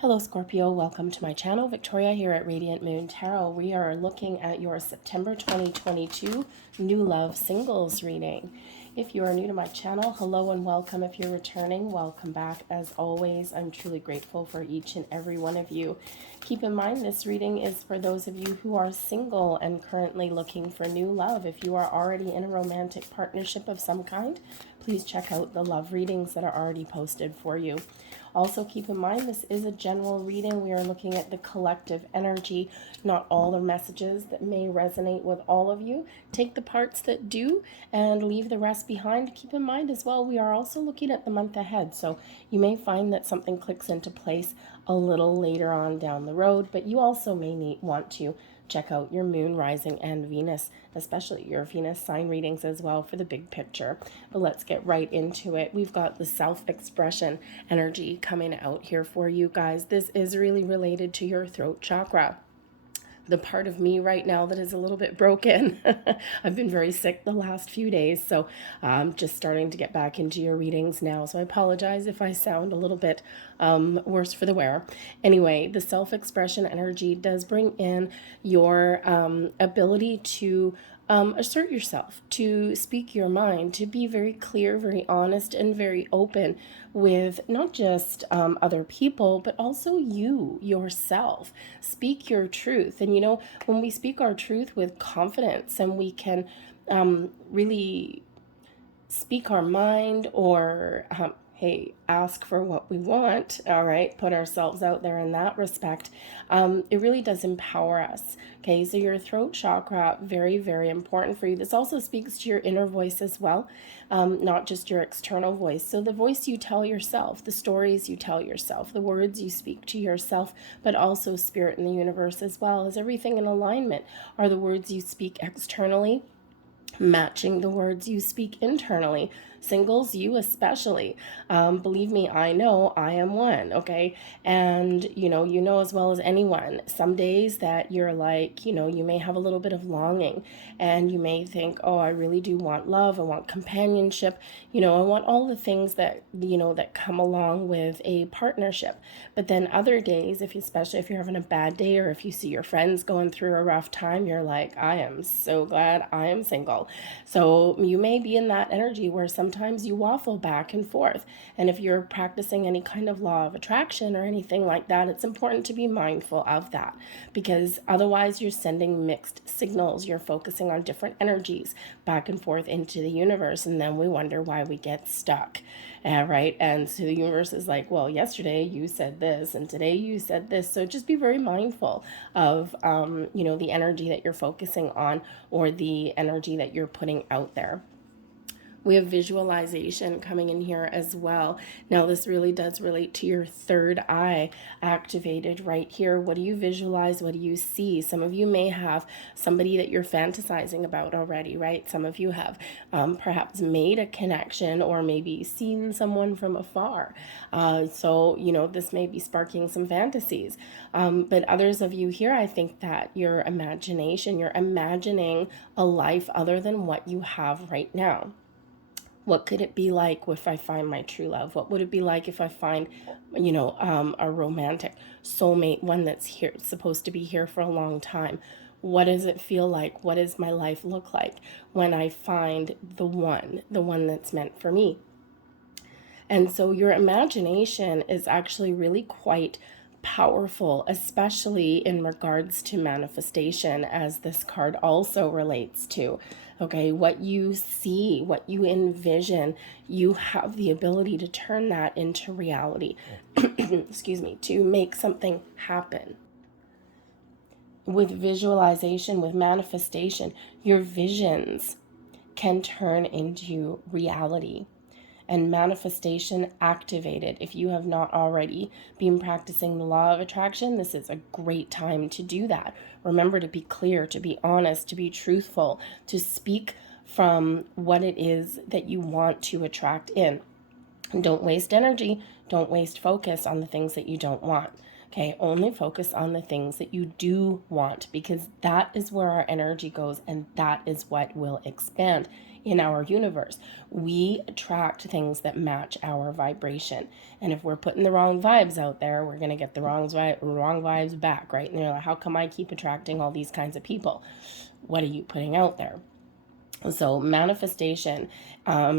Hello Scorpio, welcome to my channel. Victoria here at Radiant Moon Tarot. We are looking at your September 2022 New Love Singles reading. If you are new to my channel, hello and welcome. If you're returning, welcome back. As always, I'm truly grateful for each and every one of you. Keep in mind, this reading is for those of you who are single and currently looking for new love. If you are already in a romantic partnership of some kind, please check out the love readings that are already posted for you. Also, keep in mind, this is a general reading. We are looking at the collective energy, not all the messages that may resonate with all of you. Take the parts that do and leave the rest behind. Keep in mind as well, we are also looking at the month ahead. So you may find that something clicks into place a little later on down the road, but you also may want to check out your moon, rising, and Venus, especially your Venus sign readings as well for the big picture. But let's get right into it. We've got the self-expression energy coming out here for you guys. This is really related to your throat chakra, the part of me right now that is a little bit broken. I've been very sick the last few days, so I'm just starting to get back into your readings now. So I apologize if I sound a little bit worse for the wear. Anyway, the self-expression energy does bring in your ability to assert yourself, to speak your mind, to be very clear, very honest, and very open with not just other people, but also you, yourself. Speak your truth. And you know, when we speak our truth with confidence and we can really speak our mind, or hey, ask for what we want, all right, put ourselves out there in that respect, it really does empower us. Okay, so your throat chakra, very, very important for you. This also speaks to your inner voice as well, not just your external voice. So the voice you tell yourself, the stories you tell yourself, the words you speak to yourself, but also spirit in the universe as well. Is everything in alignment? Are the words you speak externally matching the words you speak internally? Singles, you especially, believe me, I know, I am one. Okay, and you know as well as anyone, some days that you're like, you may have a little bit of longing, and you may think, oh, I really do want love, I want companionship, I want all the things that that come along with a partnership. But then other days, especially if you're having a bad day, or if you see your friends going through a rough time, you're like, I am so glad I am single. So you may be in that energy where sometimes you waffle back and forth. And if you're practicing any kind of law of attraction or anything like that, it's important to be mindful of that, because otherwise you're sending mixed signals. You're focusing on different energies back and forth into the universe, and then we wonder why we get stuck. Right? And so the universe is like, well, yesterday you said this and today you said this. So just be very mindful of, the energy that you're focusing on, or the energy that you're putting out there. We have visualization coming in here as well. Now, this really does relate to your third eye activated right here. What do you visualize? What do you see? Some of you may have somebody that you're fantasizing about already, right? Some of you have perhaps made a connection, or maybe seen someone from afar. So, this may be sparking some fantasies. But others of you here, I think that your imagination, you're imagining a life other than what you have right now. What could it be like if I find my true love? What would it be like if I find, a romantic soulmate, one that's here, supposed to be here for a long time? What does it feel like? What does my life look like when I find the one that's meant for me? And so your imagination is actually really quite powerful, especially in regards to manifestation, as this card also relates to. Okay, what you see, what you envision, you have the ability to turn that into reality. Excuse me, to make something happen. With visualization, with manifestation, your visions can turn into reality. And manifestation activated. If you have not already been practicing the law of attraction, this is a great time to do that. Remember to be clear, to be honest, to be truthful, to speak from what it is that you want to attract in. And don't waste energy, don't waste focus on the things that you don't want. Okay, only focus on the things that you do want, because that is where our energy goes, and that is what will expand in our universe. We attract things that match our vibration. And if we're putting the wrong vibes out there, we're going to get the wrong vibes back, right? And you're like, how come I keep attracting all these kinds of people? What are you putting out there? So manifestation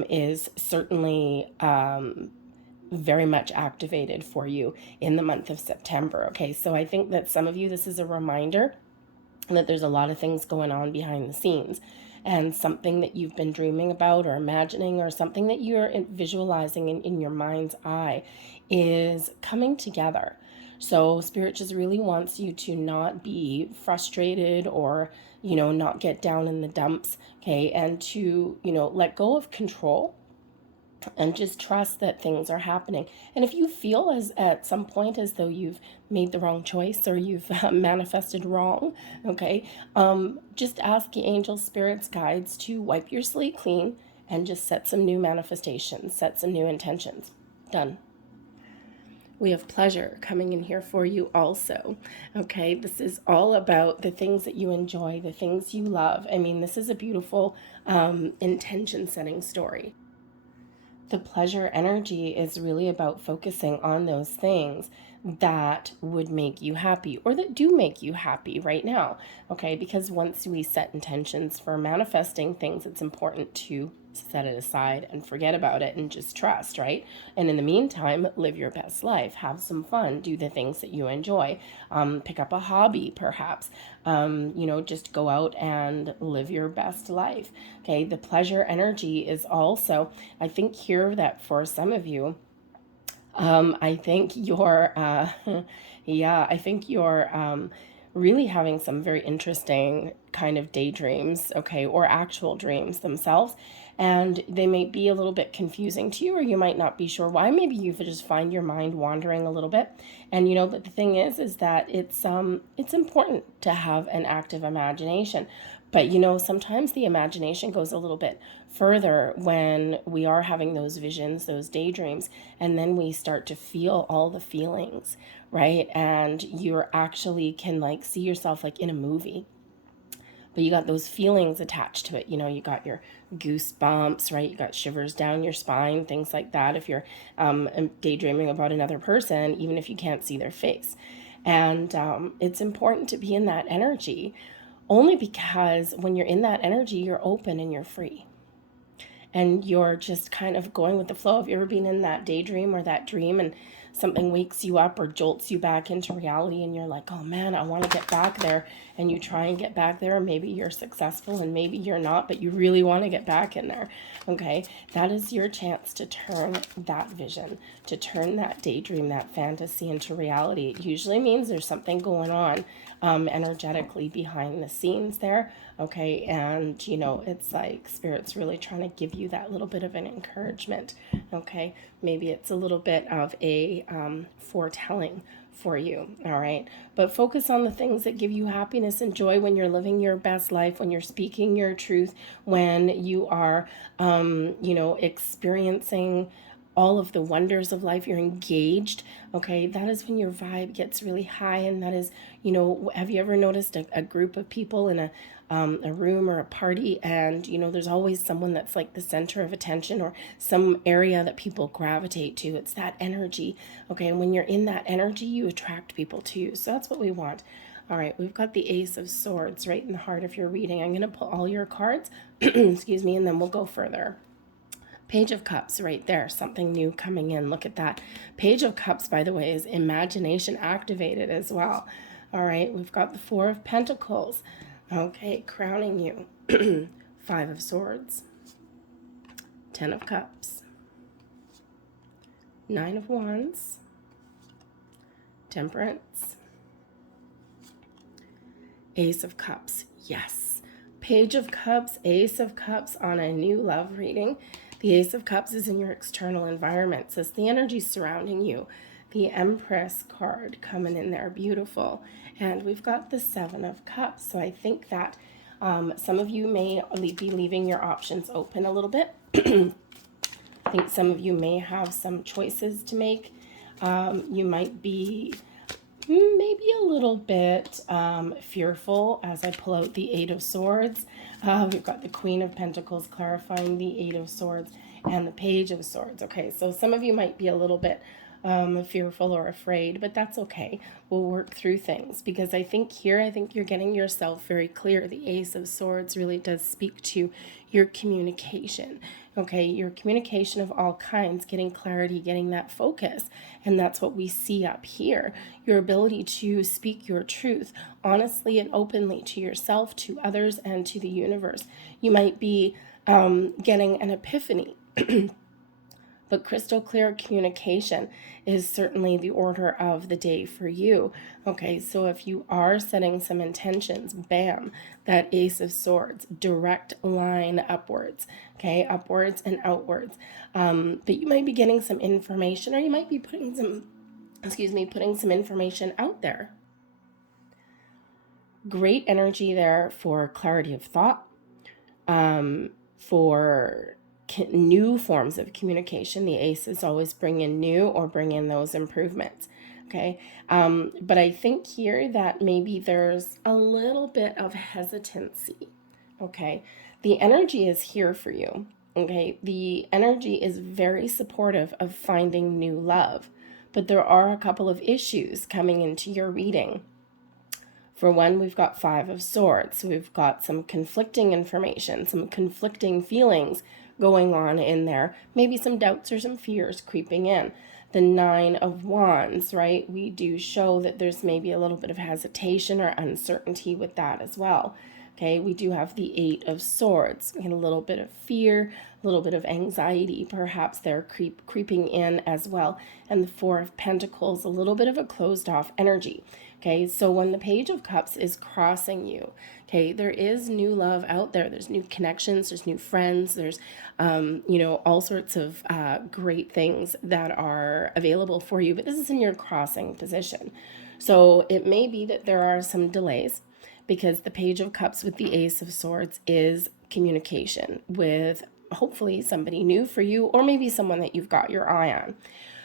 is certainly very much activated for you in the month of September. Okay, so I think that some of you, this is a reminder that there's a lot of things going on behind the scenes, and something that you've been dreaming about or imagining, or something that you're visualizing in your mind's eye is coming together. So Spirit just really wants you to not be frustrated, or, not get down in the dumps, okay, and to, let go of control and just trust that things are happening. And if you feel as at some point as though you've made the wrong choice, or you've manifested wrong, okay, just ask the angels, spirits, guides to wipe your slate clean and just set some new manifestations, set some new intentions. Done. We have pleasure coming in here for you also. Okay, this is all about the things that you enjoy, the things you love. I mean, this is a beautiful intention setting story. The pleasure energy is really about focusing on those things that would make you happy, or that do make you happy right now. Okay, because once we set intentions for manifesting things, it's important to set it aside and forget about it and just trust, right? And in the meantime, live your best life, have some fun, do the things that you enjoy, pick up a hobby perhaps, just go out and live your best life. Okay, the pleasure energy is also, I think here that for some of you, I think you're, I think you're really having some very interesting kind of daydreams, okay, or actual dreams themselves. And they may be a little bit confusing to you, or you might not be sure why. Maybe you just find your mind wandering a little bit. And but the thing is that it's important to have an active imagination. But sometimes the imagination goes a little bit further when we are having those visions, those daydreams, and then we start to feel all the feelings, right? And you're actually can see yourself in a movie. But you got those feelings attached to it. You got your goosebumps, right? You got shivers down your spine, things like that. If you're daydreaming about another person, even if you can't see their face. And it's important to be in that energy, only because when you're in that energy, you're open and you're free. And you're just kind of going with the flow. Have you ever been in that daydream or that dream and something wakes you up or jolts you back into reality, and you're like, oh man, I want to get back there, and you try and get back there, and maybe you're successful and maybe you're not, but you really want to get back in there. Okay, that is your chance to turn that vision, to turn that daydream, that fantasy into reality. It usually means there's something going on energetically behind the scenes there. Okay, and it's like Spirit's really trying to give you that little bit of an encouragement. Okay, maybe it's a little bit of a foretelling for you. All right, but focus on the things that give you happiness and joy when you're living your best life, when you're speaking your truth, when you are experiencing all of the wonders of life. You're engaged. Okay, that is when your vibe gets really high. And that is, have you ever noticed a group of people in a room or a party, and there's always someone that's like the center of attention, or some area that people gravitate to? It's that energy. Okay, and when you're in that energy, you attract people to you. So that's what we want. All right, we've got the Ace of Swords right in the heart of your reading. I'm going to pull all your cards, excuse me, and then we'll go further. Page of Cups right there, something new coming in. Look at that. Page of Cups, by the way, is imagination activated as well. All right, we've got the Four of Pentacles. Okay, crowning you. Five of Swords. 10 of Cups. 9 of Wands. Temperance. Ace of Cups. Yes. Page of Cups, Ace of Cups on a new love reading. The Ace of Cups is in your external environment. So it's the energy surrounding you. The Empress card coming in there. Beautiful. And we've got the Seven of Cups. So I think that some of you may be leaving your options open a little bit. I think some of you may have some choices to make. You might be Maybe a little bit fearful as I pull out the Eight of Swords. We've got the Queen of Pentacles clarifying the Eight of Swords and the Page of Swords. Okay, so some of you might be a little bit fearful or afraid, but that's okay. We'll work through things because I think you're getting yourself very clear. The Ace of Swords really does speak to your communication. Okay, your communication of all kinds, getting clarity, getting that focus. And that's what we see up here. Your ability to speak your truth honestly and openly to yourself, to others, and to the universe. You might be getting an epiphany. But crystal clear communication is certainly the order of the day for you. Okay, so if you are setting some intentions, bam, that Ace of Swords, direct line upwards, okay, upwards and outwards. But you might be getting some information, or you might be putting some information out there. Great energy there for clarity of thought, for new forms of communication. The aces always bring in new or bring in those improvements. Okay. But I think here that maybe there's a little bit of hesitancy. Okay. The energy is here for you. Okay. The energy is very supportive of finding new love, but there are a couple of issues coming into your reading. For one, we've got Five of Swords. So we've got some conflicting information, some conflicting feelings going on in there. Maybe some doubts or some fears creeping in. The Nine of Wands, right? We do show that there's maybe a little bit of hesitation or uncertainty with that as well. Okay, we do have the Eight of Swords, and a little bit of fear, a little bit of anxiety, perhaps they're creeping in as well. And the Four of Pentacles, a little bit of a closed off energy. Okay, so when the Page of Cups is crossing you, okay, there is new love out there. There's new connections, there's new friends, there's, all sorts of great things that are available for you. But this is in your crossing position. So it may be that there are some delays, because the Page of Cups with the Ace of Swords is communication with hopefully somebody new for you, or maybe someone that you've got your eye on.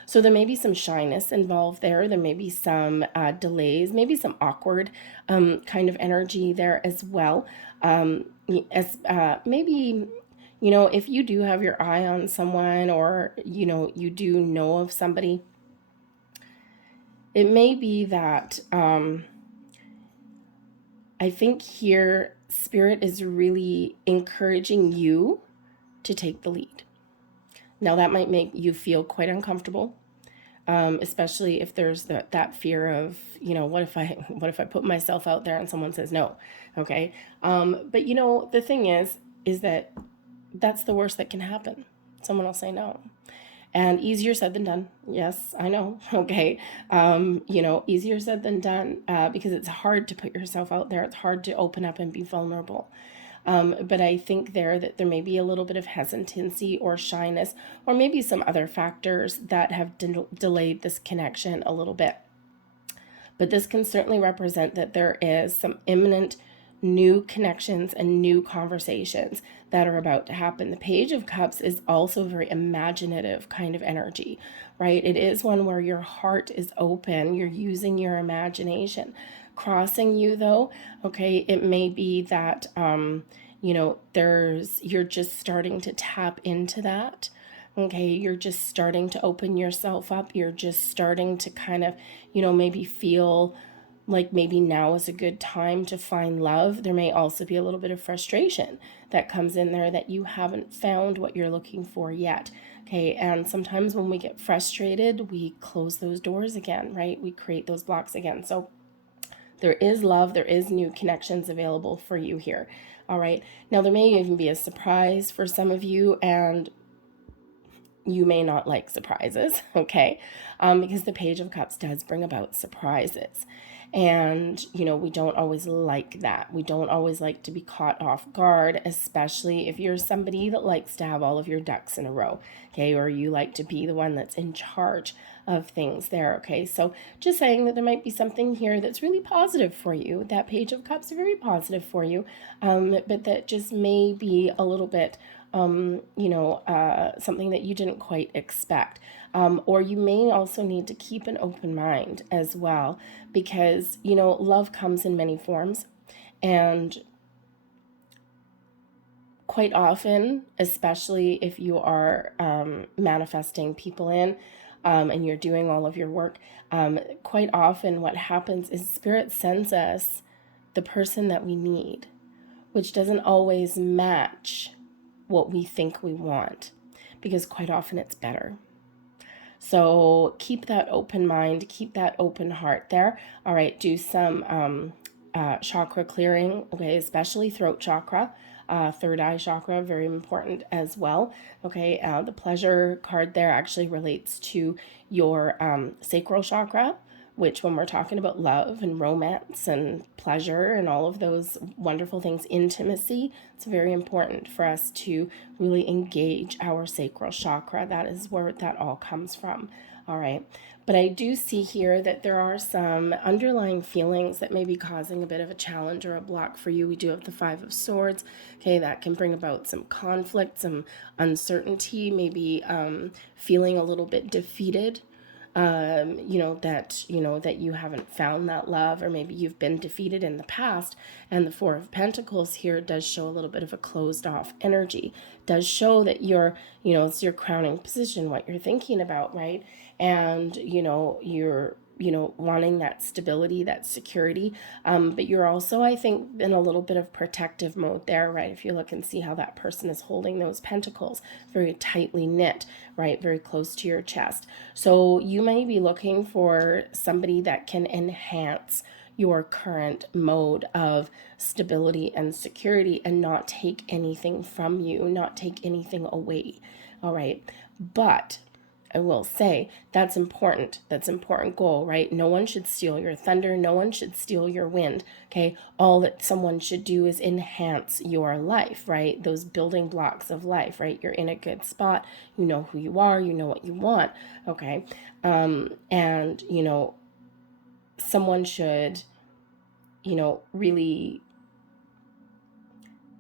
So there may be some shyness involved there. There may be some delays, maybe some awkward kind of energy there as well. Maybe, if you do have your eye on someone, or, you do know of somebody, it may be that I think here Spirit is really encouraging you to take the lead. Now that might make you feel quite uncomfortable, especially if there's that fear of, what if I put myself out there and someone says no, okay? But the thing is that that's the worst that can happen. Someone will say no. And easier said than done. Yes, I know. Okay. Easier said than done, because it's hard to put yourself out there. It's hard to open up and be vulnerable. But I think that there may be a little bit of hesitancy or shyness, or maybe some other factors that have delayed this connection a little bit. But this can certainly represent that there is some imminent new connections and new conversations that are about to happen. The Page of Cups is also very imaginative kind of energy, right? It is one where your heart is open, you're using your imagination. Crossing you though, okay, it may be that you're just starting to tap into that. Okay, you're just starting to open yourself up. You're just starting to kind of, maybe feel like maybe now is a good time to find love. There may also be a little bit of frustration that comes in there, that you haven't found what you're looking for yet. Okay, and sometimes when we get frustrated, we close those doors again, right? We create those blocks again. So there is love, there is new connections available for you here. All right, now there may even be a surprise for some of you, and you may not like surprises, okay? Because the Page of Cups does bring about surprises. And, we don't always like that. We don't always like to be caught off guard, especially if you're somebody that likes to have all of your ducks in a row, okay? Or you like to be the one that's in charge of things there. Okay, so just saying that there might be something here that's really positive for you. That Page of Cups is very positive for you, but that just may be a little bit something that you didn't quite expect. Or you may also need to keep an open mind as well, because, love comes in many forms. And quite often, especially if you are manifesting people in and you're doing all of your work, quite often what happens is Spirit sends us the person that we need, which doesn't always match what we think we want, because quite often it's better. So keep that open mind, keep that open heart there. All right, do some chakra clearing, okay, especially throat chakra. Third eye chakra, very important as well. Okay, the pleasure card there actually relates to your sacral chakra, which, when we're talking about love and romance and pleasure and all of those wonderful things, intimacy, it's very important for us to really engage our sacral chakra. That is where that all comes from. All right. But I do see here that there are some underlying feelings that may be causing a bit of a challenge or a block for you. We do have the Five of Swords. Okay, that can bring about some conflict, some uncertainty, maybe feeling a little bit defeated. That you haven't found that love, or maybe you've been defeated in the past. And the Four of Pentacles here does show a little bit of a closed off energy, does show that it's your crowning position, what you're thinking about, right? And, you're wanting that stability, that security. But you're also, I think, in a little bit of protective mode there, right? If you look and see how that person is holding those pentacles, very tightly knit, right? Very close to your chest. So you may be looking for somebody that can enhance your current mode of stability and security and not take anything from you, not take anything away. All right. But I will say that's important. That's an important goal, right? No one should steal your thunder. No one should steal your wind. Okay. All that someone should do is enhance your life, right? Those building blocks of life, right? You're in a good spot. You know who you are. You know what you want. Okay. And someone should, really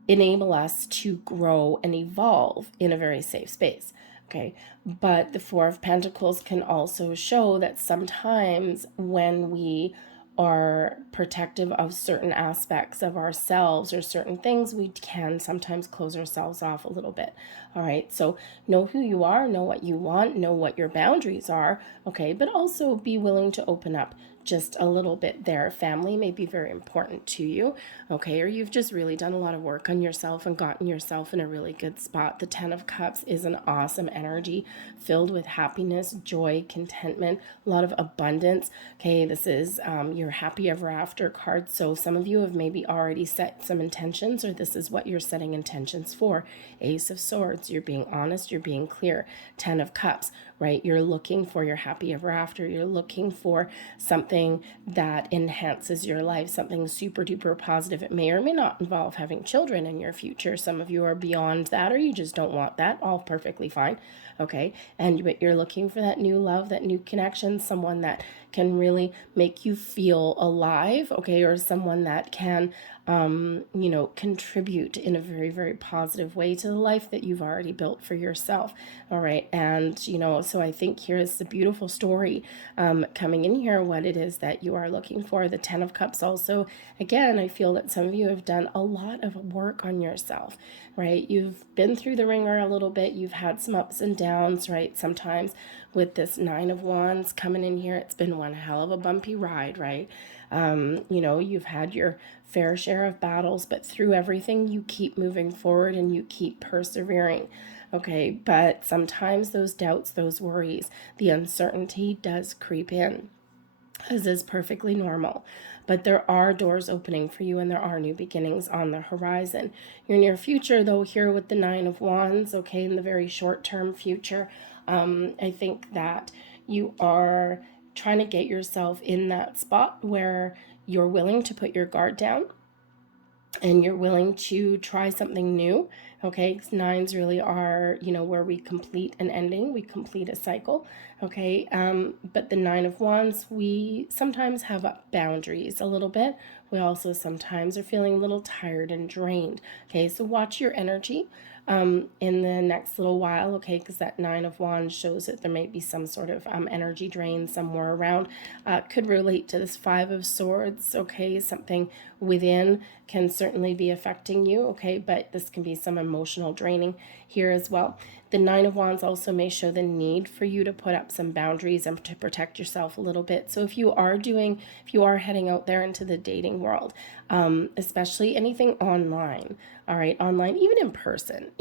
enable us to grow and evolve in a very safe space. Okay, but the Four of Pentacles can also show that sometimes when we are protective of certain aspects of ourselves or certain things, we can sometimes close ourselves off a little bit. All right, so know who you are, know what you want, know what your boundaries are, okay, but also be willing to open up just a little bit there. Family may be very important to you, okay, or you've just really done a lot of work on yourself and gotten yourself in a really good spot. The Ten of Cups is an awesome energy filled with happiness, joy, contentment, a lot of abundance. Okay, this is your happy ever after card. So some of you have maybe already set some intentions, or this is what you're setting intentions for. Ace of Swords, you're being honest, you're being clear. Ten of Cups, right? You're looking for your happy ever after. You're looking for something that enhances your life, something super duper positive. It may or may not involve having children in your future. Some of you are beyond that, or you just don't want that. All perfectly fine. Okay. But you're looking for that new love, that new connection, someone that can really make you feel alive. Okay. Or someone that can, contribute in a very, very positive way to the life that you've already built for yourself. All right. And, so I think here is the beautiful story coming in here, what it is that you are looking for. The Ten of Cups also, again, I feel that some of you have done a lot of work on yourself, right? You've been through the ringer a little bit. You've had some ups and downs, right? Sometimes with this Nine of Wands coming in here, it's been one hell of a bumpy ride, right? You've had your fair share of battles, but through everything, you keep moving forward and you keep persevering. Okay, but sometimes those doubts, those worries, the uncertainty does creep in, as is perfectly normal. But there are doors opening for you and there are new beginnings on the horizon. Your near future, though, here with the Nine of Wands, okay, in the very short-term future, I think that you are trying to get yourself in that spot where you're willing to put your guard down. and you're willing to try something new. Okay, 'cause nines really are, where we complete an ending, we complete a cycle. Okay, but the Nine of Wands, we sometimes have boundaries a little bit. We also sometimes are feeling a little tired and drained. Okay, so watch your energy in the next little while, okay, because that Nine of Wands shows that there may be some sort of energy drain somewhere around. Could relate to this Five of Swords, okay, something within can certainly be affecting you, okay, but this can be some emotional draining here as well. The Nine of Wands also may show the need for you to put up some boundaries and to protect yourself a little bit. So if you are heading out there into the dating world, especially anything online, all right, online, even in person,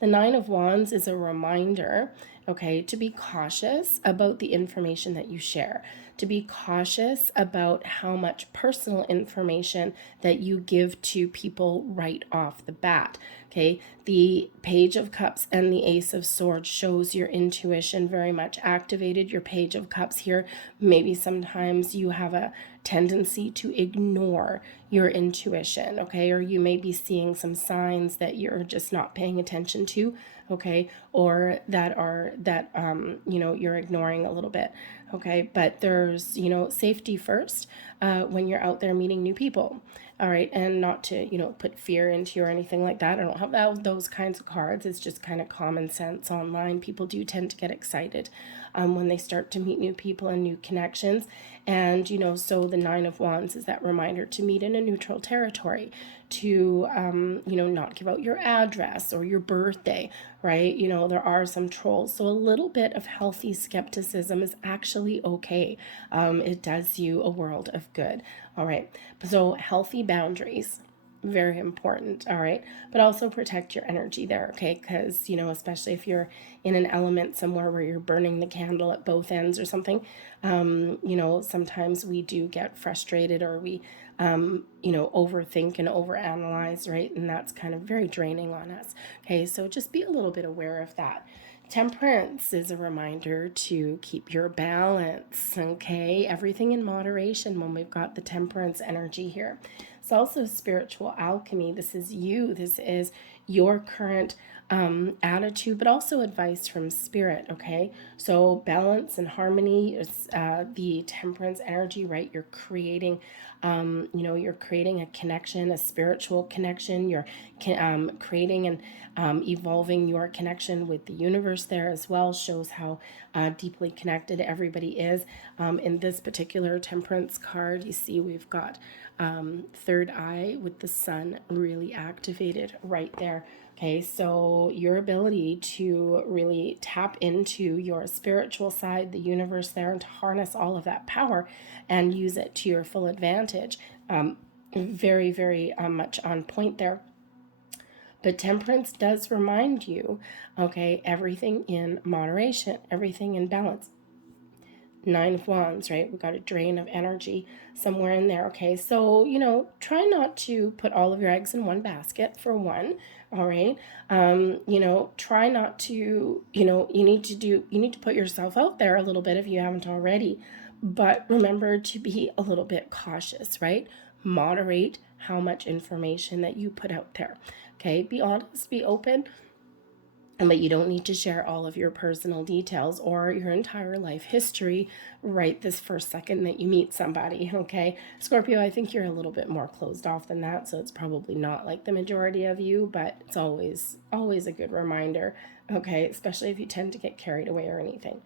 the Nine of Wands is a reminder, okay, to be cautious about the information that you share, to be cautious about how much personal information that you give to people right off the bat. Okay, the Page of Cups and the Ace of Swords shows your intuition very much activated. Your Page of Cups here, maybe sometimes you have a tendency to ignore your intuition, okay, or you may be seeing some signs that you're just not paying attention to, okay, or that you're ignoring a little bit, okay. But there's safety first when you're out there meeting new people, all right, and not to put fear into you or anything like that. I don't have those kinds of cards. It's just kind of common sense. Online people do tend to get excited when they start to meet new people and new connections. And so the Nine of Wands is that reminder to meet in a neutral territory, to not give out your address or your birthday, right? There are some trolls, so a little bit of healthy skepticism is actually okay. It does you a world of good. All right, so healthy boundaries, very important, all right, but also protect your energy there, okay, because especially if you're in an element somewhere where you're burning the candle at both ends or something, sometimes we do get frustrated, or we overthink and overanalyze, right, and that's kind of very draining on us. Okay, so just be a little bit aware of that. Temperance is a reminder to keep your balance, okay? Everything in moderation when we've got the temperance energy here. It's also spiritual alchemy. This is you. This is your current attitude, but also advice from spirit, okay? So balance and harmony is the temperance energy, right? You're creating you're creating a connection, a spiritual connection. You're creating and evolving your connection with the universe there as well. Shows how deeply connected everybody is. In this particular temperance card, you see we've got third eye with the sun really activated right there. Okay, so your ability to really tap into your spiritual side, the universe there, and to harness all of that power and use it to your full advantage. Very, very much on point there. But temperance does remind you, okay, everything in moderation, everything in balance. Nine of Wands, right? We've got a drain of energy somewhere in there, okay? So, try not to put all of your eggs in one basket, for one, all right? Try not to, you need to put yourself out there a little bit if you haven't already, but remember to be a little bit cautious, right? Moderate how much information that you put out there, okay? Be honest, be open, but you don't need to share all of your personal details or your entire life history right this first second that you meet somebody, okay? Scorpio, I think you're a little bit more closed off than that, so it's probably not like the majority of you, but it's always a good reminder, okay? Especially if you tend to get carried away or anything.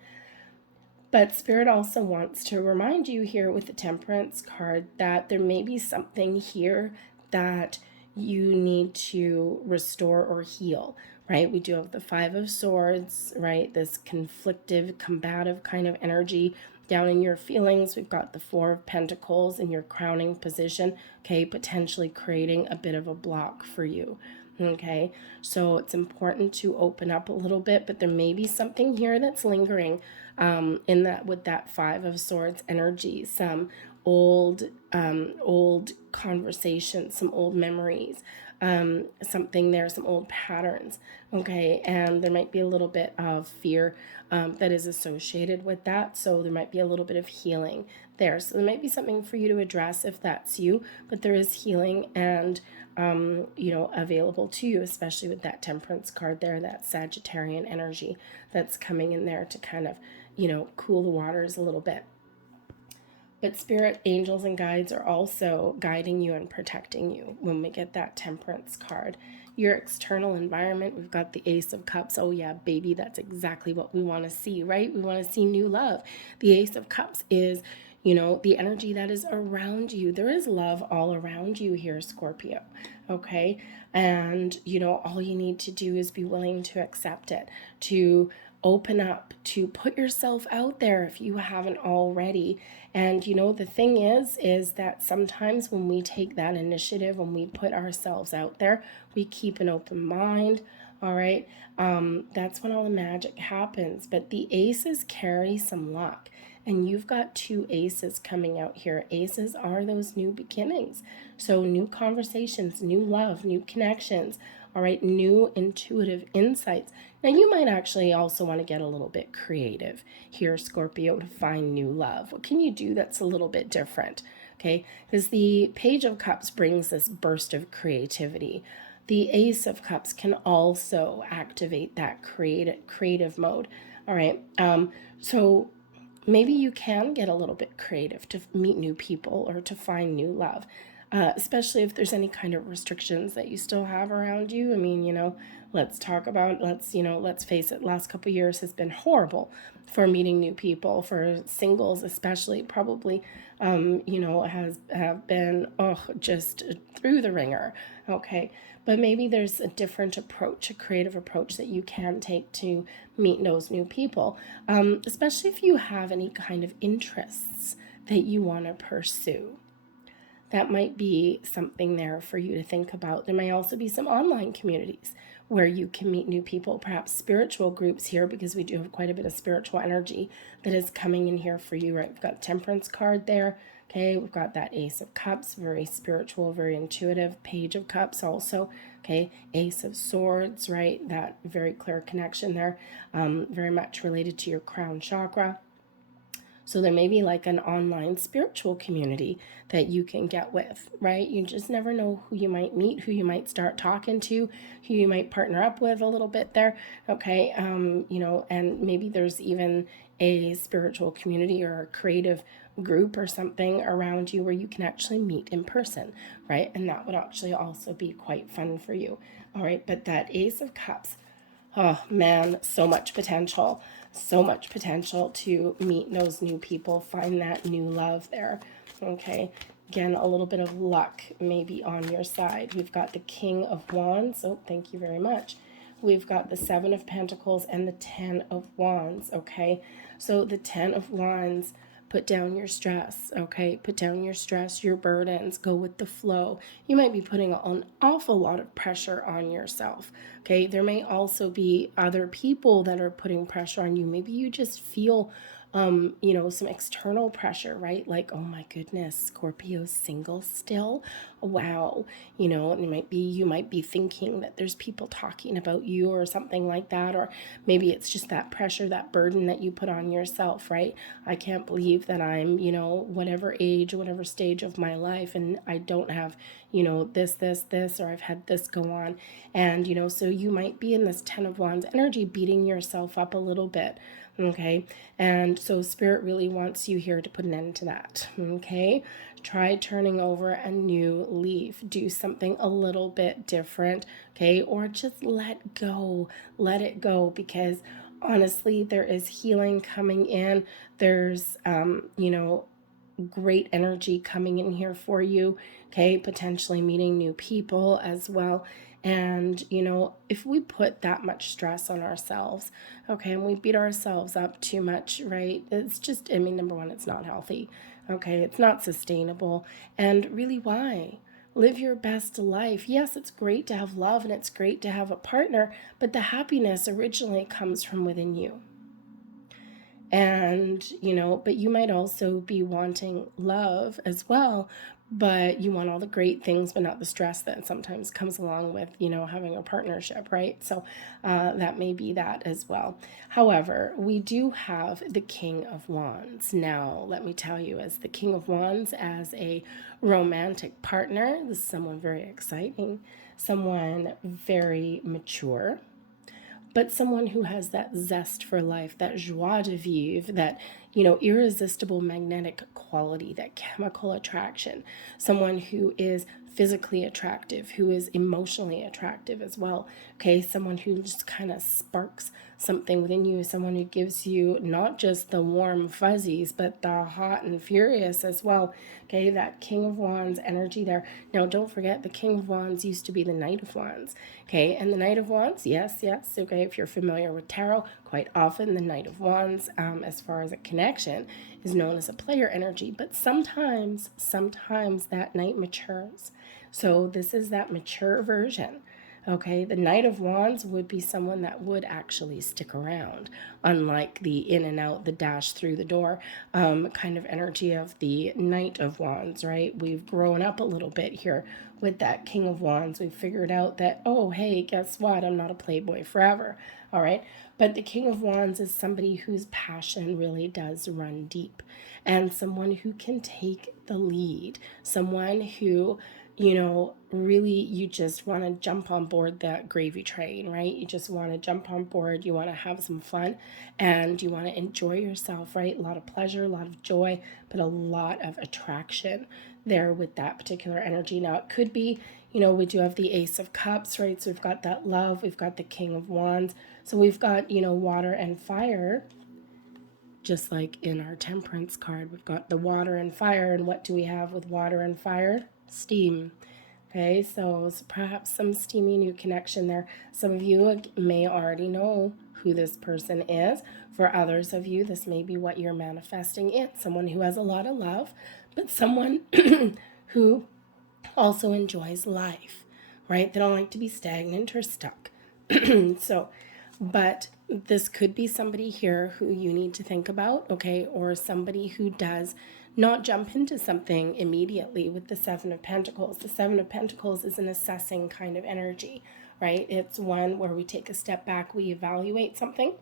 But Spirit also wants to remind you here with the Temperance card that there may be something here that you need to restore or heal, right? We do have the Five of Swords, right? This conflictive, combative kind of energy down in your feelings. We've got the Four of Pentacles in your crowning position, okay? Potentially creating a bit of a block for you. Okay, so it's important to open up a little bit, but there may be something here that's lingering in that, with that Five of Swords energy, some old conversations, some old memories, something there, some old patterns, okay? And there might be a little bit of fear that is associated with that. So there might be a little bit of healing there. So there might be something for you to address if that's you, but there is healing and available to you, especially with that Temperance card there, that Sagittarian energy that's coming in there to kind of, cool the waters a little bit. But spirit, angels, and guides are also guiding you and protecting you when we get that Temperance card. Your external environment, we've got the Ace of Cups. Oh yeah, baby, that's exactly what we want to see, right? We want to see new love. The Ace of Cups is, the energy that is around you. There is love all around you here, Scorpio, okay? And, all you need to do is be willing to accept it, to open up, to put yourself out there if you haven't already. And the thing is that sometimes when we take that initiative, when we put ourselves out there, we keep an open mind. All right. That's when all the magic happens. But the aces carry some luck. And you've got 2 aces coming out here. Aces are those new beginnings. So new conversations, new love, new connections, all right, new intuitive insights. Now, you might actually also want to get a little bit creative here, Scorpio, to find new love. What can you do that's a little bit different? Okay, because the Page of Cups brings this burst of creativity. The Ace of Cups can also activate that creative mode. All right, so maybe you can get a little bit creative to meet new people or to find new love, especially if there's any kind of restrictions that you still have around you. I mean, let's face it, last couple of years has been horrible for meeting new people, for singles especially, probably, have been, just through the ringer, okay? But maybe there's a different approach, a creative approach that you can take to meet those new people, especially if you have any kind of interests that you want to pursue. That might be something there for you to think about. There may also be some online communities where you can meet new people, perhaps spiritual groups here, because we do have quite a bit of spiritual energy that is coming in here for you, right? We've got Temperance card there. Okay, we've got that Ace of Cups, very spiritual, very intuitive. Page of Cups also, okay, Ace of Swords, right? That very clear connection there, very much related to your crown chakra. So there may be like an online spiritual community that you can get with, right? You just never know who you might meet, who you might start talking to, who you might partner up with a little bit there, okay? And maybe there's even a spiritual community or a creative group or something around you where you can actually meet in person, right? And that would actually also be quite fun for you, all right? But that Ace of Cups, oh man, so much potential to meet those new people, find that new love there, okay? Again, a little bit of luck maybe on your side. We've got the King of Wands. Oh, thank you very much. We've got the 7 of Pentacles and the 10 of Wands, okay? So the 10 of Wands, put down your stress, okay? Put down your stress, your burdens, go with the flow. You might be putting an awful lot of pressure on yourself, okay? There may also be other people that are putting pressure on you. Maybe you just feel some external pressure, right? Like, oh my goodness, Scorpio's single still. Wow. You might be thinking that there's people talking about you or something like that, or maybe it's just that pressure, that burden that you put on yourself, right? I can't believe that I'm, whatever age, whatever stage of my life, and I don't have, this, or I've had this go on. And, so you might be in this 10 of Wands energy, beating yourself up a little bit. Okay, and so Spirit really wants you here to put an end to that. Okay, try turning over a new leaf. Do something a little bit different. Okay, or just let it go, because honestly, there is healing coming in. There's, great energy coming in here for you. Okay, potentially meeting new people as well. And, if we put that much stress on ourselves, okay, and we beat ourselves up too much, right? It's just, number one, it's not healthy. Okay, it's not sustainable. And really, why? Live your best life. Yes, it's great to have love and it's great to have a partner, but the happiness originally comes from within you. And, but you might also be wanting love as well, but you want all the great things, but not the stress that sometimes comes along with, having a partnership, right? So that may be that as well. However, we do have the King of Wands. Now, let me tell you, as the King of Wands, as a romantic partner, this is someone very exciting, someone very mature, but someone who has that zest for life, that joie de vivre, that, irresistible magnetic quality, that chemical attraction, someone who is physically attractive, who is emotionally attractive as well. Okay, someone who just kind of sparks something within you, someone who gives you not just the warm fuzzies, but the hot and furious as well. Okay, that King of Wands energy there. Now, don't forget, the King of Wands used to be the Knight of Wands. Okay, and the Knight of Wands, yes, okay, if you're familiar with tarot, quite often the Knight of Wands, as far as a connection, is known as a player energy, but sometimes that Knight matures. So this is that mature version. Okay, the Knight of Wands would be someone that would actually stick around, unlike the in and out, the dash through the door kind of energy of the Knight of Wands, right? We've grown up a little bit here with that King of Wands. We've figured out that, oh, hey, guess what? I'm not a playboy forever, all right? But the King of Wands is somebody whose passion really does run deep, and someone who can take the lead, someone who, really you just want to jump on board that gravy train, right? You just want to jump on board, you want to have some fun, and you want to enjoy yourself, right? A lot of pleasure, a lot of joy, but a lot of attraction there with that particular energy. Now, it could be, we do have the Ace of Cups, right? So we've got that love, we've got the King of Wands. So we've got, water and fire, just like in our Temperance card. We've got the water and fire, and what do we have with water and fire? Steam. Okay, so perhaps some steamy new connection there. Some of you may already know who this person is. For others of you, this may be what you're manifesting in. Someone who has a lot of love, but someone who also enjoys life, right? They don't like to be stagnant or stuck. So, but this could be somebody here who you need to think about, okay? Or somebody who does not jump into something immediately with the Seven of Pentacles. The Seven of Pentacles is an assessing kind of energy, right? It's one where we take a step back, we evaluate something,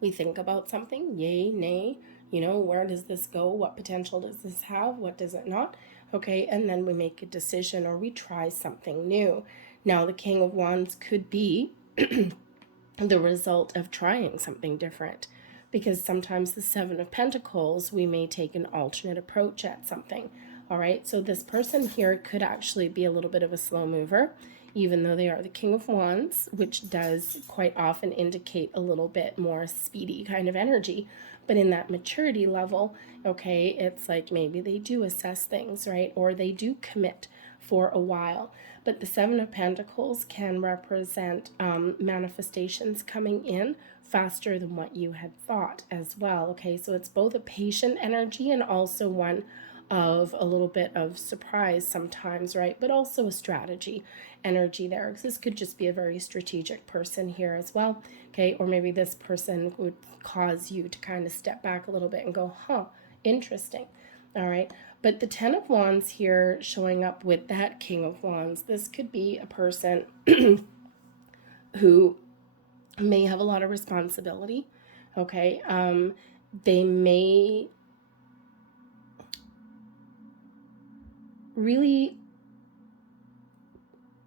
we think about something, yay, nay, where does this go? What potential does this have? What does it not? Okay, and then we make a decision or we try something new. Now, the King of Wands could be the result of trying something different, because sometimes the Seven of Pentacles, we may take an alternate approach at something. All right, so this person here could actually be a little bit of a slow mover, even though they are the King of Wands, which does quite often indicate a little bit more speedy kind of energy. But in that maturity level, okay, it's like maybe they do assess things, right? Or they do commit for a while. But the Seven of Pentacles can represent manifestations coming in faster than what you had thought as well. Okay, so it's both a patient energy and also one of a little bit of surprise sometimes, right? But also a strategy energy there, because this could just be a very strategic person here as well. Okay, or maybe this person would cause you to kind of step back a little bit and go, huh, interesting. All right, but the Ten of Wands here showing up with that King of Wands, this could be a person who may have a lot of responsibility. Okay, they may really,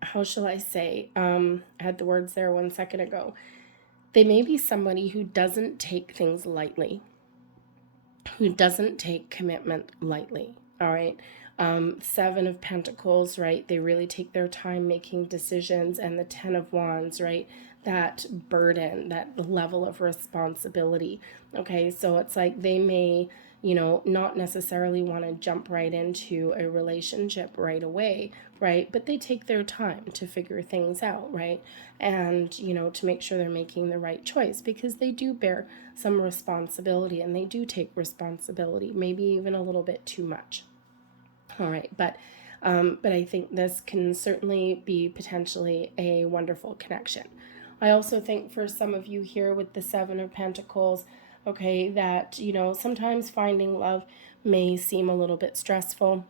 how shall I say, I had the words there 1 second ago. They may be somebody who doesn't take things lightly, who doesn't take commitment lightly, all right? Seven of Pentacles, right? They really take their time making decisions, and the Ten of Wands, right? That burden, that level of responsibility, okay? So it's like they may, not necessarily want to jump right into a relationship right away, right? But they take their time to figure things out, right? And, to make sure they're making the right choice, because they do bear some responsibility, and they do take responsibility, maybe even a little bit too much. All right, but I think this can certainly be potentially a wonderful connection. I also think for some of you here with the Seven of Pentacles, okay, that, sometimes finding love may seem a little bit stressful.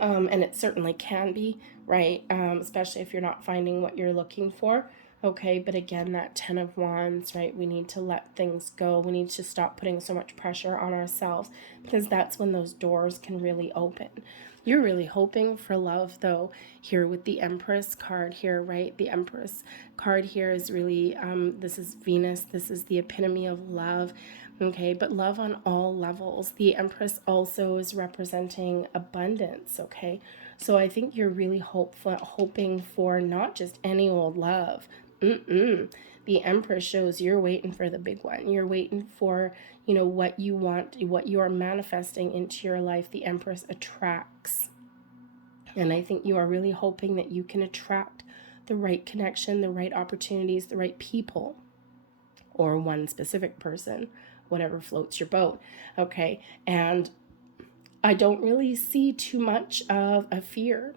And it certainly can be, right? Especially if you're not finding what you're looking for. Okay, but again, that 10 of Wands, right? We need to let things go. We need to stop putting so much pressure on ourselves, because that's when those doors can really open. You're really hoping for love, though, here with the Empress card here, right? The Empress card here is really, this is Venus. This is the epitome of love. Okay, but love on all levels. The Empress also is representing abundance, okay? So I think you're really hoping for not just any old love. The Empress shows you're waiting for the big one. You're waiting for, what you want, what you are manifesting into your life. The Empress attracts. And I think you are really hoping that you can attract the right connection, the right opportunities, the right people, or one specific person, whatever floats your boat. Okay. And I don't really see too much of a fear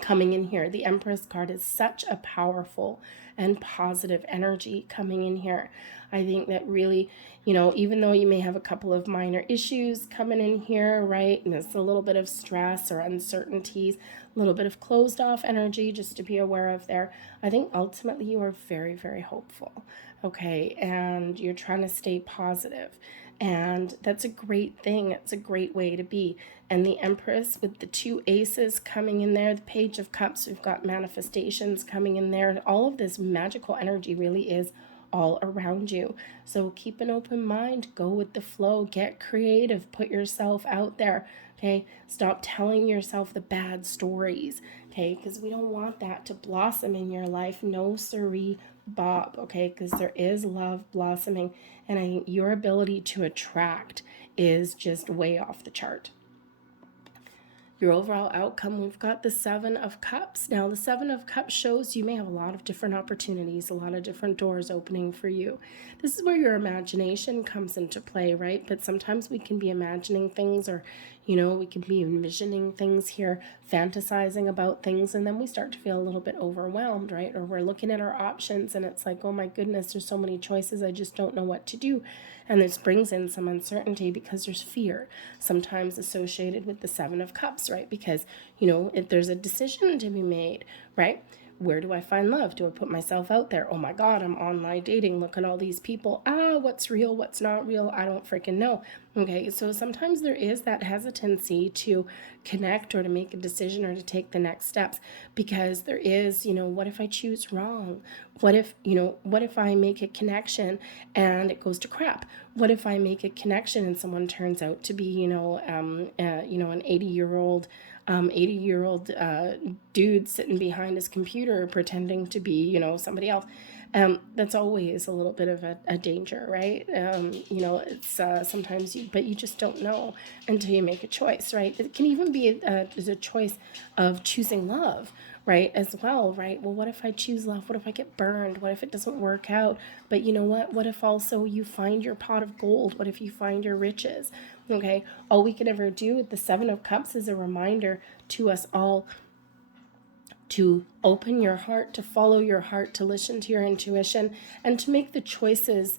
coming in here. The Empress card is such a powerful and positive energy coming in here. I think that really, even though you may have a couple of minor issues coming in here, right? And it's a little bit of stress or uncertainties, a little bit of closed off energy just to be aware of there. I think ultimately you are very, very hopeful. Okay. And you're trying to stay positive. And that's a great thing. It's a great way to be. And the Empress with the 2 aces coming in there, the Page of Cups, we've got manifestations coming in there. All of this magical energy really is all around you. So keep an open mind, go with the flow, get creative, put yourself out there. Okay, stop telling yourself the bad stories. Okay, because we don't want that to blossom in your life. No siree, Bob. Okay, because there is love blossoming, and your ability to attract is just way off the chart. Your overall outcome, we've got the 7 of Cups. Now, the 7 of Cups shows you may have a lot of different opportunities, a lot of different doors opening for you. This is where your imagination comes into play, right? But sometimes we can be imagining things, or, we can be envisioning things here, fantasizing about things, and then we start to feel a little bit overwhelmed, right? Or we're looking at our options and it's like, oh my goodness, there's so many choices, I just don't know what to do. And this brings in some uncertainty because there's fear sometimes associated with the 7 of Cups, right? Because, if there's a decision to be made, right? Where do I find love? Do I put myself out there? Oh my God, I'm online dating. Look at all these people. What's real? What's not real? I don't freaking know. Okay, so sometimes there is that hesitancy to connect or to make a decision or to take the next steps, because there is, what if I choose wrong? What if I make a connection and it goes to crap? What if I make a connection and someone turns out to be, an 80-year-old dude sitting behind his computer pretending to be, somebody else. That's always a little bit of a danger, right? It's sometimes but you just don't know until you make a choice, right? It can even be there's a choice of choosing love, right, as well, right? Well, what if I choose love? What if I get burned? What if it doesn't work out? But you know what? What if also you find your pot of gold? What if you find your riches? Okay, all we can ever do with the 7 of Cups is a reminder to us all to open your heart, to follow your heart, to listen to your intuition, and to make the choices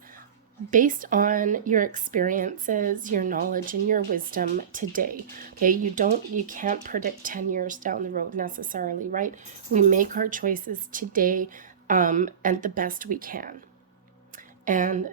based on your experiences, your knowledge, and your wisdom today. Okay, you can't predict 10 years down the road necessarily, right? We make our choices today, and the best we can. And,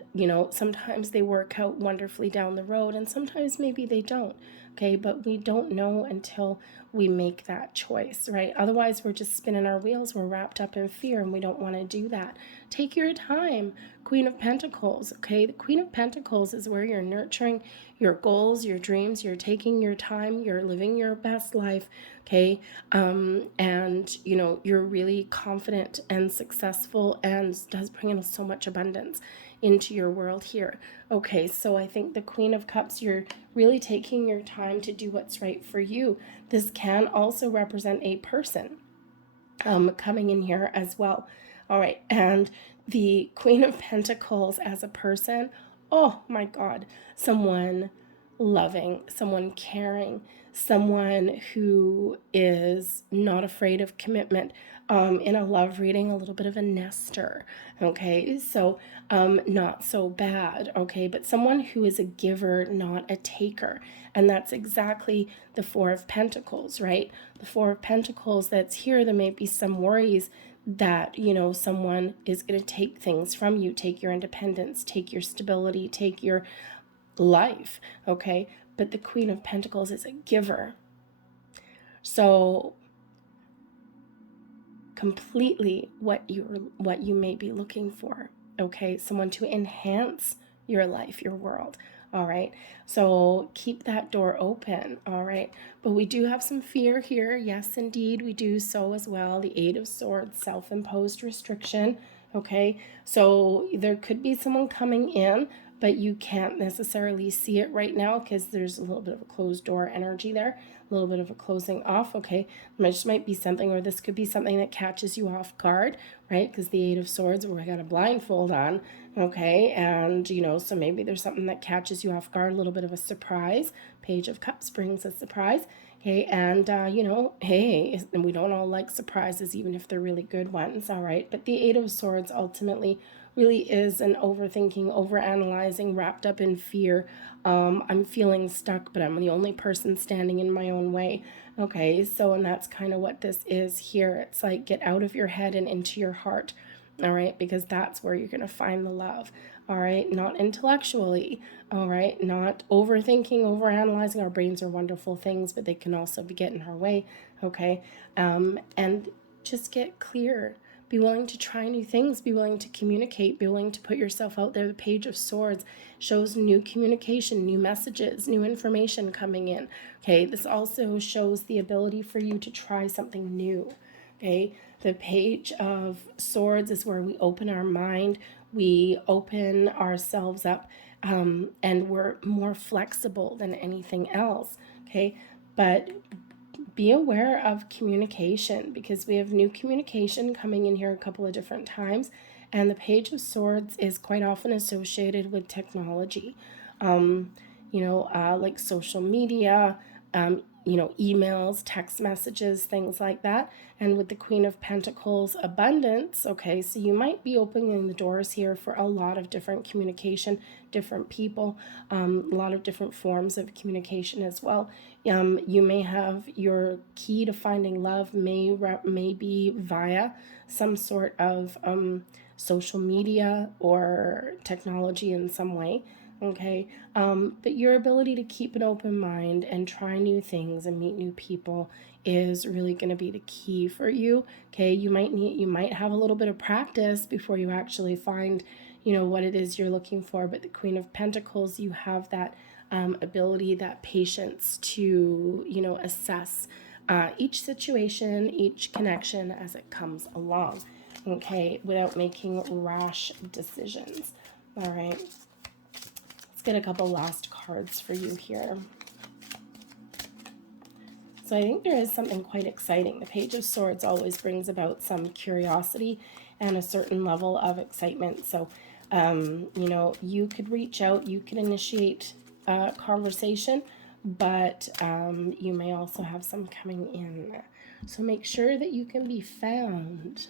sometimes they work out wonderfully down the road, and sometimes maybe they don't. Okay, but we don't know until we make that choice, right? Otherwise, we're just spinning our wheels. We're wrapped up in fear, and we don't want to do that. Take your time. Queen of Pentacles, okay? The Queen of Pentacles is where you're nurturing your goals, your dreams, you're taking your time, you're living your best life, okay? And, you're really confident and successful, and does bring in so much abundance into your world here. Okay, so I think the Queen of Cups, you're really taking your time to do what's right for you. This can also represent a person coming in here as well. All right, and the Queen of Pentacles as a person, oh my God, someone loving, someone caring, someone who is not afraid of commitment. In a love reading, a little bit of a nester, okay? So not so bad, okay? But someone who is a giver, not a taker. And that's exactly the Four of Pentacles, right? The Four of Pentacles that's here, there may be some worries that, you know, someone is going to take things from you, take your independence, take your stability, take your life, okay? But the Queen of Pentacles is a giver. So completely what you may be looking for, okay? Someone to enhance your life, your world, all right? So keep that door open, all right? But we do have some fear here. Yes, indeed, we do so as well. The Eight of Swords, self-imposed restriction, okay? So there could be someone coming in, but you can't necessarily see it right now because there's a little bit of a closed door energy there, a little bit of a closing off, okay? There just might be something, or this could be something that catches you off guard, right? Because the Eight of Swords, we got a blindfold on, okay? And, you know, so maybe there's something that catches you off guard, a little bit of a surprise. Page of Cups brings a surprise, okay? And, you know, hey, and we don't all like surprises, even if they're really good ones, all right? But the Eight of Swords ultimately really is an overthinking, overanalyzing, wrapped up in fear. I'm feeling stuck, but I'm the only person standing in my own way. Okay, so, and that's kind of what this is here. It's like, get out of your head and into your heart. All right, because that's where you're going to find the love. All right, not intellectually. All right, not overthinking, overanalyzing. Our brains are wonderful things, but they can also be getting our way. Okay, and just get clear. Be willing to try new things. Be willing to communicate. Be willing to put yourself out there. The Page of Swords shows new communication, new messages, new information coming in. Okay, this also shows the ability for you to try something new. Okay, the Page of Swords is where we open our mind, we open ourselves up, and we're more flexible than anything else. Okay, but be aware of communication, because we have new communication coming in here a couple of different times, and the Page of Swords is quite often associated with technology, like social media, emails, text messages, things like that. And with the Queen of Pentacles, abundance, okay, so you might be opening the doors here for a lot of different communication, different people, a lot of different forms of communication as well. You may have your key to finding love may be via some sort of social media or technology in some way. Okay, but your ability to keep an open mind and try new things and meet new people is really going to be the key for you. Okay, you might have a little bit of practice before you actually find, what it is you're looking for. But the Queen of Pentacles, you have that ability, that patience to, assess each situation, each connection as it comes along. Okay, without making rash decisions. All right. Let's get a couple last cards for you here. So I think there is something quite exciting. The Page of Swords always brings about some curiosity and a certain level of excitement. So, you could reach out, you could initiate a conversation, but you may also have some coming in. So make sure that you can be found.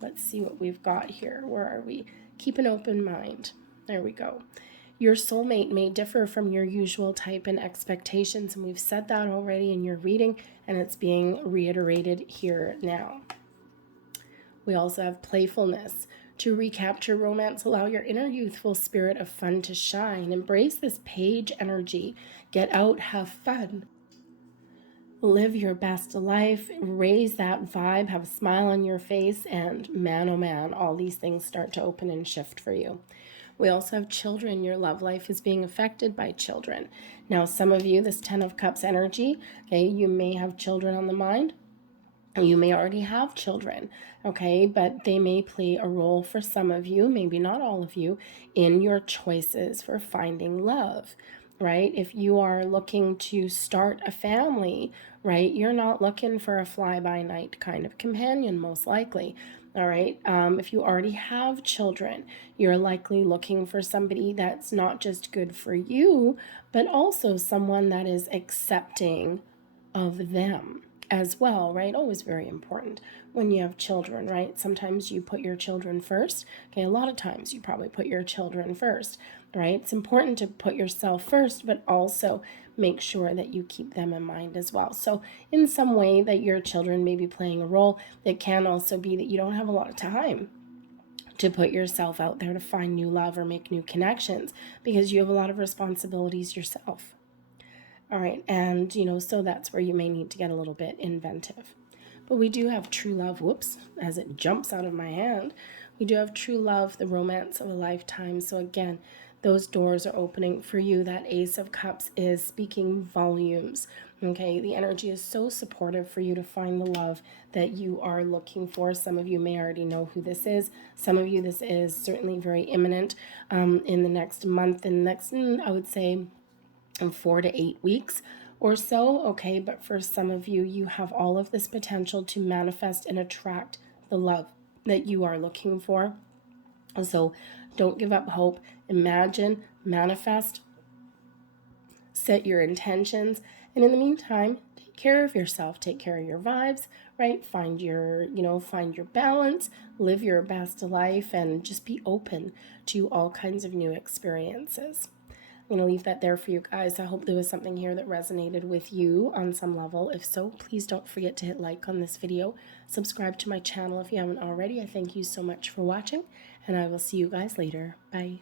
Let's see what we've got here. Where are we? Keep an open mind. There we go. Your soulmate may differ from your usual type and expectations, and we've said that already in your reading, and it's being reiterated here now. We also have playfulness. To recapture romance, allow your inner youthful spirit of fun to shine. Embrace this page energy. Get out, have fun. Live your best life, raise that vibe, have a smile on your face, and man, oh man, all these things start to open and shift for you. We also have children. Your love life is being affected by children. Now, some of you, this 10 of Cups energy, okay, you may have children on the mind. You may already have children, okay, but they may play a role for some of you, maybe not all of you, in your choices for finding love, right? If you are looking to start a family, right, you're not looking for a fly-by-night kind of companion, most likely. All right. If you already have children, you're likely looking for somebody that's not just good for you, but also someone that is accepting of them as well, right? Always very important when you have children, right? Sometimes you put your children first. Okay, a lot of times you probably put your children first, right? It's important to put yourself first, but also make sure that you keep them in mind as well. So in some way that your children may be playing a role, it can also be that you don't have a lot of time to put yourself out there to find new love or make new connections because you have a lot of responsibilities yourself. All right, and so that's where you may need to get a little bit inventive. But we do have true love, whoops, as it jumps out of my hand. We do have true love, the romance of a lifetime. So again, those doors are opening for you. That Ace of Cups is speaking volumes. Okay, the energy is so supportive for you to find the love that you are looking for. Some of you may already know who this is. Some of you, this is certainly very imminent in the next month, in the next, I would say, 4 to 8 weeks or so. Okay, but for some of you, you have all of this potential to manifest and attract the love that you are looking for. So don't give up hope. Imagine, manifest, set your intentions, and in the meantime, take care of yourself, take care of your vibes, right? Find your balance, live your best life, and just be open to all kinds of new experiences. I'm going to leave that there for you guys. I hope there was something here that resonated with you on some level. If so, please don't forget to hit like on this video. Subscribe to my channel if you haven't already. I thank you so much for watching, and I will see you guys later. Bye.